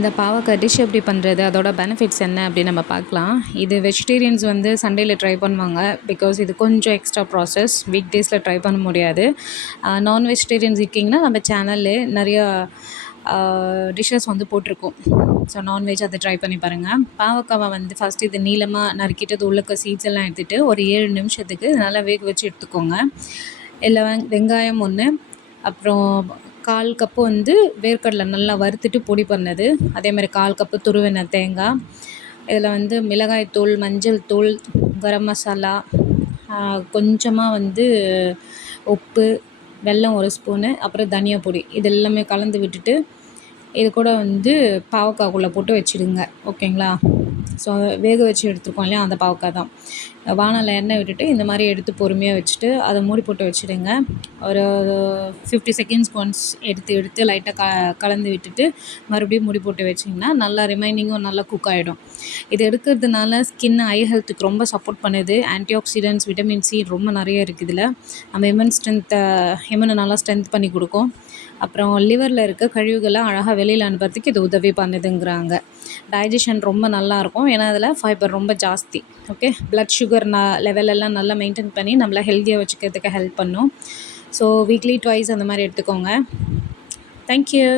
இந்த பாவக்காய் டிஷ் எப்படி பண்ணுறது, அதோட பெனிஃபிட்ஸ் என்ன அப்படின்னு நம்ம பார்க்கலாம். இது வெஜிடேரியன்ஸ் வந்து சண்டேல ட்ரை பண்ணுவாங்க. பிகாஸ் இது கொஞ்சம் எக்ஸ்ட்ரா ப்ராசஸ், வீக் டேஸில் ட்ரை பண்ண முடியாது. நான் வெஜிடேரியன்ஸ் இருக்கீங்கன்னா நம்ம சேனல்லே நிறையா டிஷ்ஷஸ் வந்து போட்டிருக்கோம். ஸோ நான்வெஜ் அதை ட்ரை பண்ணி பாருங்கள். பாவக்காவை வந்து ஃபஸ்ட்டு இது நீளமாக நறுக்கிட்டு அது உள்ளக்க சீட்ஸ் எல்லாம் எடுத்துகிட்டு ஒரு 7 நிமிஷத்துக்கு நல்லா வேக வச்சு எடுத்துக்கோங்க. இல்லை வெங்காயம் ஒன்று, அப்புறம் 1/4 கப்பு வந்து வேர்க்கடலை நல்லா வறுத்துட்டு பொடி பண்ணது, அதே மாதிரி 1/4 கப்பு துருவின தேங்காய், இதில் வந்து மிளகாய் தூள், மஞ்சள் தூள், கரம் மசாலா, கொஞ்சமாக வந்து உப்பு, வெல்லம் 1 ஸ்பூனு, அப்புறம் தனியா பொடி, இது எல்லாமே கலந்து விட்டுட்டு இது கூட வந்து பாவக்காய்க்குள்ளே போட்டு வச்சுடுங்க. ஓகேங்களா? ஸோ வேக வச்சு எடுத்துருக்கோம் இல்லையா, அந்த பாவக்காய் தான். வானலில் எண்ணெய் விட்டுட்டு இந்த மாதிரி எடுத்து பொறுமையாக வச்சுட்டு அதை மூடி போட்டு வச்சுடுங்க. ஒரு 50 செகண்ட்ஸ்க்கு ஒன்ஸ் எடுத்து எடுத்து லைட்டாக கலந்து விட்டுட்டு மறுபடியும் மூடி போட்டு வச்சிங்கன்னா நல்லா ரிமைனிங்கும் நல்லா குக் ஆகிடும். இது எடுக்கிறதுனால ஸ்கின், ஐ ஹெல்த்துக்கு ரொம்ப சப்போர்ட் பண்ணுது. ஆன்டி ஆக்சிடென்ட்ஸ், விட்டமின் சி ரொம்ப நிறைய இருக்குது இதில். நம்ம இம்யூனை நல்லா ஸ்ட்ரென்த் பண்ணி கொடுக்கும். அப்புறம் லிவரில் இருக்க கழிவுகளை அழகாக வெளியில் அனுப்புறதுக்கு இது உதவி பண்ணுதுங்கிறாங்க. டைஜஷன் ரொம்ப நல்லாயிருக்கும், ஏன்னா அதில் ஃபைபர் ரொம்ப ஜாஸ்தி. ஓகே, பிளட் சுகர் லெவலெல்லாம் நல்லா மெயின்டைன் பண்ணி நம்மளை ஹெல்த்தியாக வச்சுக்கிறதுக்கு ஹெல்ப் பண்ணும். ஸோ வீக்லி ட்வைஸ் அந்த மாதிரி எடுத்துக்கோங்க. தேங்க்யூ.